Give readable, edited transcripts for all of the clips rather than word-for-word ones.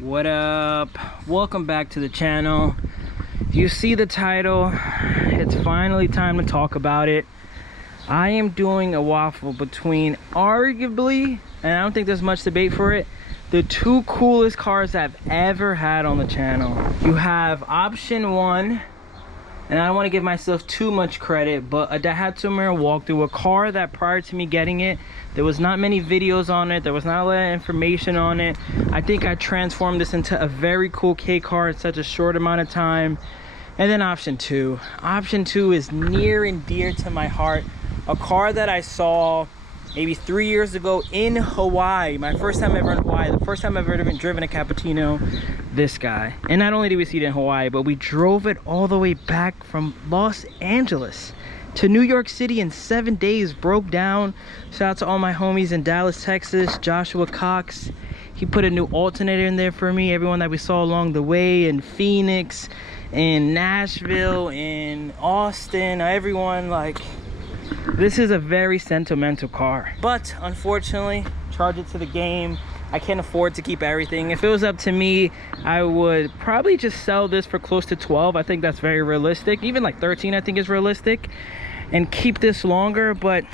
What up? Welcome back to the channel. You see the title, it's finally time to talk about it. I am doing a waffle between arguably, and I don't think there's much debate for it, the two coolest cars I've ever had on the channel. You have option one, and I don't want to give myself too much credit, but a Daihatsu Mira walkthrough, a car that prior to me getting it, there was not many videos on it, there was not a lot of information on it. I think I transformed this into a very cool K car in such a short amount of time. And then option two is near and dear to my heart. A car that I saw maybe 3 years ago in Hawaii. My first time ever in Hawaii, the first time I've ever driven a Cappuccino, this guy. And not only did we see it in Hawaii, but we drove it all the way back from Los Angeles to New York City in 7 days, broke down. Shout out to all my homies in Dallas, Texas, Joshua Cox. He put a new alternator in there for me. Everyone that we saw along the way in Phoenix, in Nashville, in Austin, everyone, like, this is a very sentimental car. But unfortunately, charge it to the game. I can't afford to keep everything. If it was up to me, I would probably just sell this for close to 12. I think that's very realistic. Even like 13 I think is realistic, and keep this longer. But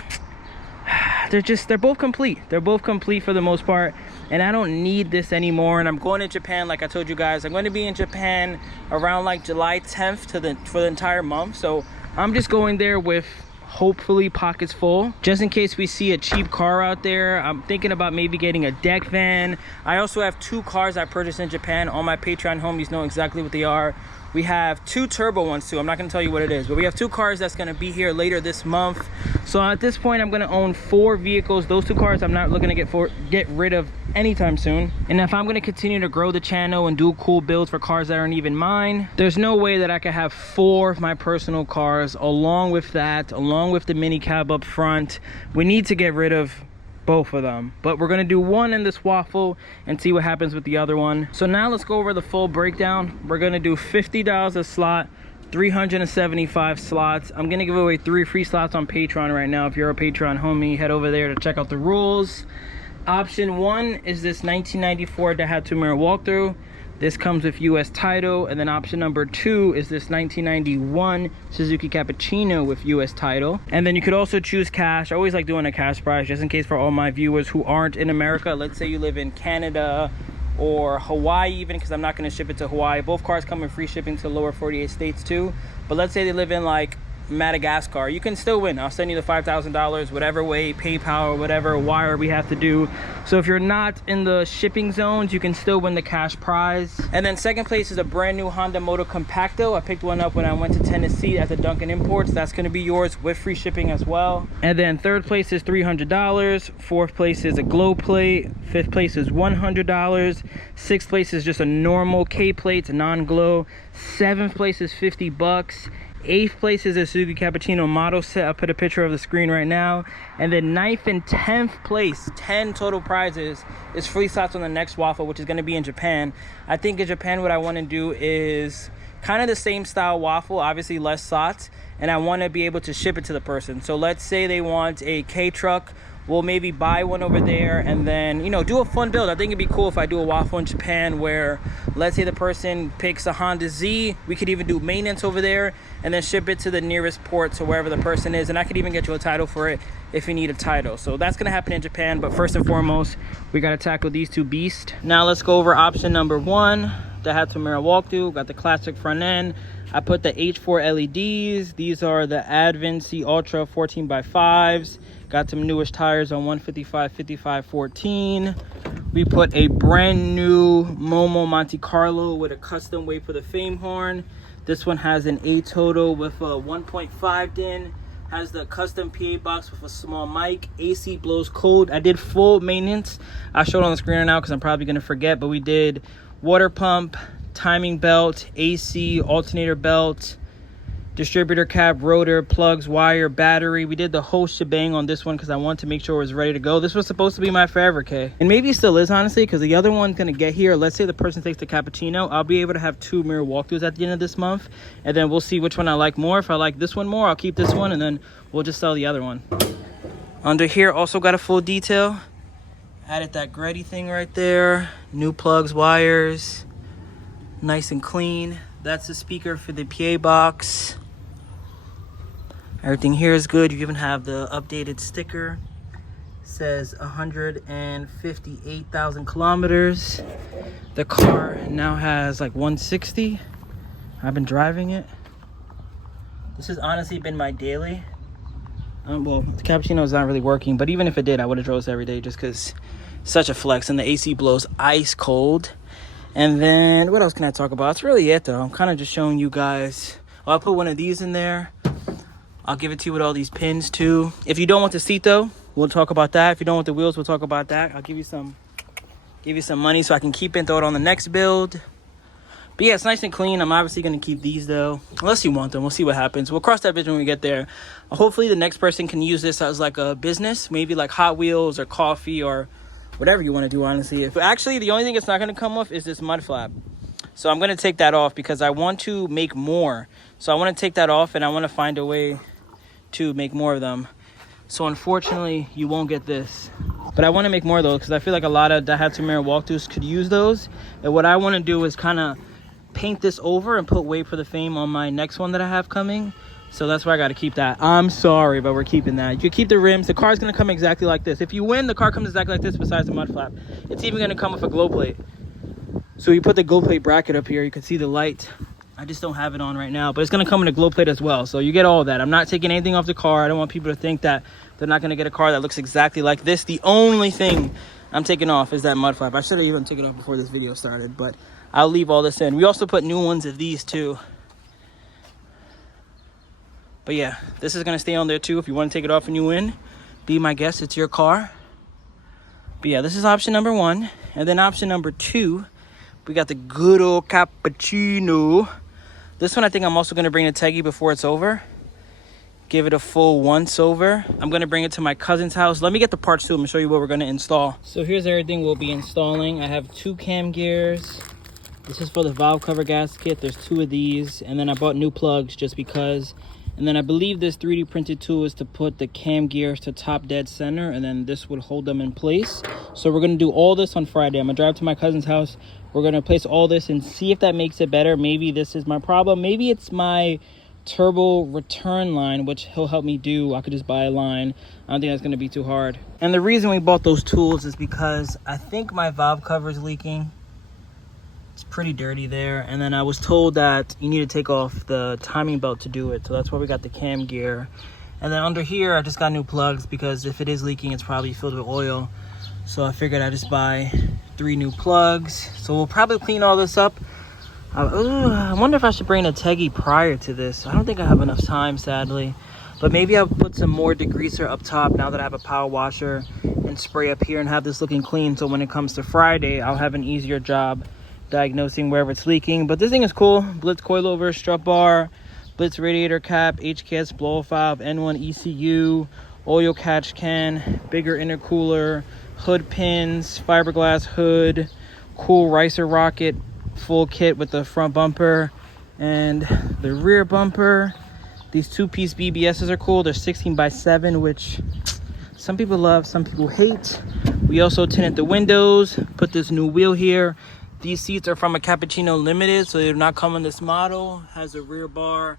they're both complete. They're both complete for the most part, and I don't need this anymore. And I'm going to Japan, like I told you guys. I'm going to be in Japan around like July 10th for the entire month. So I'm just going there with hopefully pockets full, just in case we see a cheap car out there. I'm thinking about maybe getting a deck van. I also have two cars I purchased in Japan. All my Patreon homies know exactly what they are. We have two turbo ones too. I'm not going to tell you what it is, but we have two cars that's going to be here later this month. So at this point, I'm going to own 4 vehicles. Those two cars I'm not looking to get rid of anytime soon. And if I'm going to continue to grow the channel and do cool builds for cars that aren't even mine, there's no way that I could have 4 of my personal cars along with the mini cab up front. We need to get rid of both of them, but we're gonna do one in this waffle and see what happens with the other one. So now let's go over the full breakdown. We're gonna do $50 a slot, 375 slots. I'm gonna give away 3 free slots on Patreon right now. If you're a Patreon homie, head over there to check out the rules. Option one is this 1994 Daihatsu Mira walkthrough. This comes with US title. And then option number 2 is this 1991 Suzuki Cappuccino with US title. And then you could also choose cash. I always like doing a cash prize, just in case for all my viewers who aren't in America. Let's say you live in Canada or Hawaii even, because I'm not going to ship it to Hawaii. Both cars come with free shipping to lower 48 states too. But let's say they live in like Madagascar, you can still win. I'll send you the $5,000 whatever way, PayPal or whatever wire we have to do. So if you're not in the shipping zones, you can still win the cash prize. And then second place is a brand new Honda Moto Compacto. I picked one up when I went to Tennessee at the Duncan Imports. That's going to be yours with free shipping as well. And then third place is $300, fourth place is a glow plate, fifth place is $100, sixth place is just a normal K plate, non-glow, seventh place is $50, 8th place is a Suzuki Cappuccino model set. I'll put a picture of the screen right now. And then 9th and 10th place, 10 total prizes, is free slots on the next waffle, which is going to be in Japan. I think in Japan what I want to do is kind of the same style waffle, obviously less slots, and I want to be able to ship it to the person. So let's say they want a K truck. We'll maybe buy one over there and then, you know, do a fun build. I think it'd be cool if I do a waffle in Japan where, let's say the person picks a Honda Z. We could even do maintenance over there and then ship it to the nearest port to wherever the person is. And I could even get you a title for it if you need a title. So that's going to happen in Japan. But first and foremost, we got to tackle these two beasts. Now let's go over option number 1, the Daihatsu Mira walkthrough. Got the classic front end. I put the H4 LEDs. These are the Advent C Ultra 14x5s. Got some newish tires on 155 55 14. We put a brand new Momo Monte Carlo with a custom way for the Fame horn. This one has an A total with a 1.5 DIN. Has the custom PA box with a small mic. AC blows cold. I did full maintenance. I'll show it on the screen right now because I'm probably going to forget. But we did water pump, timing belt, AC, alternator belt, distributor cap, rotor, plugs, wire, battery. We did the whole shebang on this one because I wanted to make sure it was ready to go. This was supposed to be my forever K, and maybe it still is, honestly, because the other one's gonna get here. Let's say the person takes the Cappuccino, I'll be able to have 2 mirror walkthroughs at the end of this month, and then we'll see which one I like more. If I like this one more, I'll keep this one, and then we'll just sell the other one. Under here also got a full detail. Added that Gretty thing right there. New plugs, wires. Nice and clean. That's the speaker for the PA box. Everything here is good. You even have the updated sticker. It says 158,000 kilometers. The car now has like 160. I've been driving it. This has honestly been my daily. Well, the cappuccino is not really working, but even if it did, I would have drove this every day just because it's such a flex. And the AC blows ice cold. And then what else can I talk about? That's really it though. I'm kind of just showing you guys. Well, I'll put one of these in there. I'll give it to you with all these pins too. If you don't want the seat though, we'll talk about that. If you don't want the wheels, we'll talk about that. I'll give you some money so I can keep it and throw it on the next build. But yeah, it's nice and clean. I'm obviously going to keep these though, unless you want them. We'll see what happens. We'll cross that bridge when we get there. Hopefully the next person can use this as like a business, maybe like Hot Wheels or coffee or whatever you want to do, honestly. If actually the only thing it's not going to come off is this mud flap. So I'm going to take that off because I want to make more. So I want to take that off and I want to find a way to make more of them. So unfortunately you won't get this, but I want to make more of those because I feel like a lot of Daihatsu Mira walkthroughs could use those. And what I want to do is kind of paint this over and put WayBeforeTheFame on my next one that I have coming. So that's why I got to keep that. I'm sorry, but we're keeping that. You keep the rims. The car's going to come exactly like this. If you win, the car comes exactly like this besides the mud flap. It's even going to come with a glow plate. So you put the glow plate bracket up here, you can see the light. I just don't have it on right now, but it's going to come in a glow plate as well. So you get all of that. I'm not taking anything off the car. I don't want people to think that they're not going to get a car that looks exactly like this. The only thing I'm taking off is that mud flap. I should have even taken it off before this video started, but I'll leave all this in. We also put new ones of these too. But yeah, this is going to stay on there too. If you want to take it off and you win, be my guest. It's your car. But yeah, this is option number 1. And then option number 2, we got the good old cappuccino. This one I think I'm also going to bring to Teggy before it's over. Give it a full once over. I'm going to bring it to my cousin's house. Let me get the parts too. I'm going to show you what we're going to install. So here's everything we'll be installing. I have 2 cam gears. This is for the valve cover gasket. There's 2 of these. And then I bought new plugs just because. And then I believe this 3D printed tool is to put the cam gears to top dead center. And then this would hold them in place. So we're going to do all this on Friday. I'm going to drive to my cousin's house. We're going to place all this and see if that makes it better. Maybe this is my problem. Maybe it's my turbo return line, which he'll help me do. I could just buy a line. I don't think that's going to be too hard. And the reason we bought those tools is because I think my valve cover is leaking. It's pretty dirty there. And then I was told that you need to take off the timing belt to do it. So that's why we got the cam gear. And then under here, I just got new plugs because if it is leaking, it's probably filled with oil. So I figured I'd just buy 3 new plugs. So we'll probably clean all this up. I wonder if I should bring a Teggy prior to this. I don't think I have enough time, sadly. But maybe I'll put some more degreaser up top now that I have a power washer and spray up here and have this looking clean. So when it comes to Friday, I'll have an easier job diagnosing wherever it's leaking. But this thing is cool. Blitz coilover, strut bar, Blitz radiator cap, HKS blow valve, N1 ECU, oil catch can, bigger intercooler, hood pins, fiberglass hood, cool ricer rocket, full kit with the front bumper and the rear bumper. These 2-piece BBSs are cool. They're 16x7, which some people love, some people hate. We also tinted the windows, put this new wheel here. These seats are from a Cappuccino Limited, so they do not come in this model. Has a rear bar,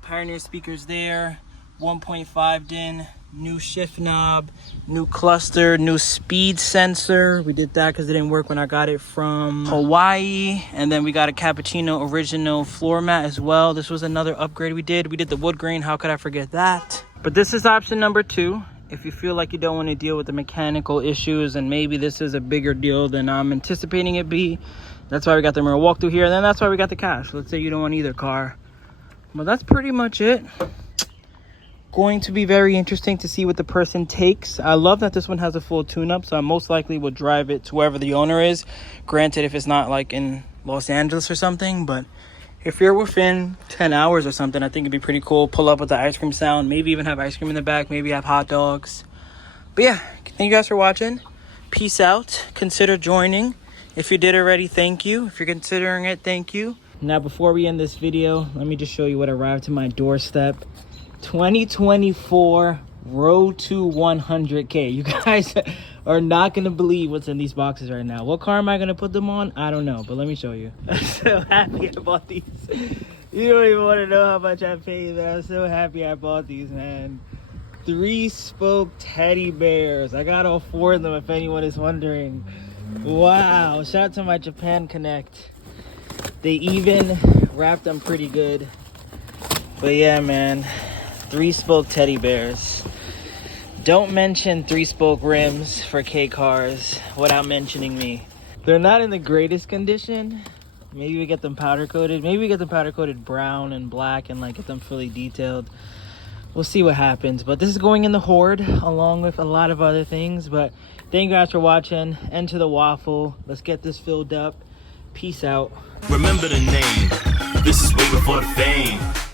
Pioneer speakers there, 1.5 DIN, new shift knob, new cluster, new speed sensor. We did that because it didn't work when I got it from Hawaii. And then we got a Cappuccino original floor mat as well. This was another upgrade we did. We did the wood grain. How could I forget that? But this is option number 2. If you feel like you don't want to deal with the mechanical issues and maybe this is a bigger deal than I'm anticipating it be, that's why we got the mirror walkthrough here. And then that's why we got the cash. Let's say you don't want either car. But that's pretty much it. Going to be very interesting to see what the person takes. I love that this one has a full tune-up, so I most likely will drive it to wherever the owner is. Granted, if it's not like in Los Angeles or something, but if you're within 10 hours or something, I think it'd be pretty cool. Pull up with the ice cream sound, maybe even have ice cream in the back, maybe have hot dogs. But yeah, thank you guys for watching. Peace out. Consider joining. If you did already, thank you. If you're considering it, thank you. Now, before we end this video, let me just show you what arrived to my doorstep. 2024 Road to 100K. You guys are not gonna believe what's in these boxes right now. What car am I gonna put them on? I don't know, but let me show you. I'm so happy I bought these. You don't even want to know how much I paid, but I'm so happy I bought these, man. 3-spoke teddy bears. I got all 4 of them, if anyone is wondering. Wow, shout out to my Japan Connect. They even wrapped them pretty good. But yeah, man, 3-spoke teddy bears. Don't mention 3-spoke rims for K cars without mentioning me. They're not in the greatest condition. Maybe we get them powder coated. Maybe we get them powder coated brown and black and like get them fully detailed. We'll see what happens. But this is going in the Horde along with a lot of other things. But thank you guys for watching. Enter the waffle. Let's get this filled up. Peace out. Remember the name. This is way before the fame.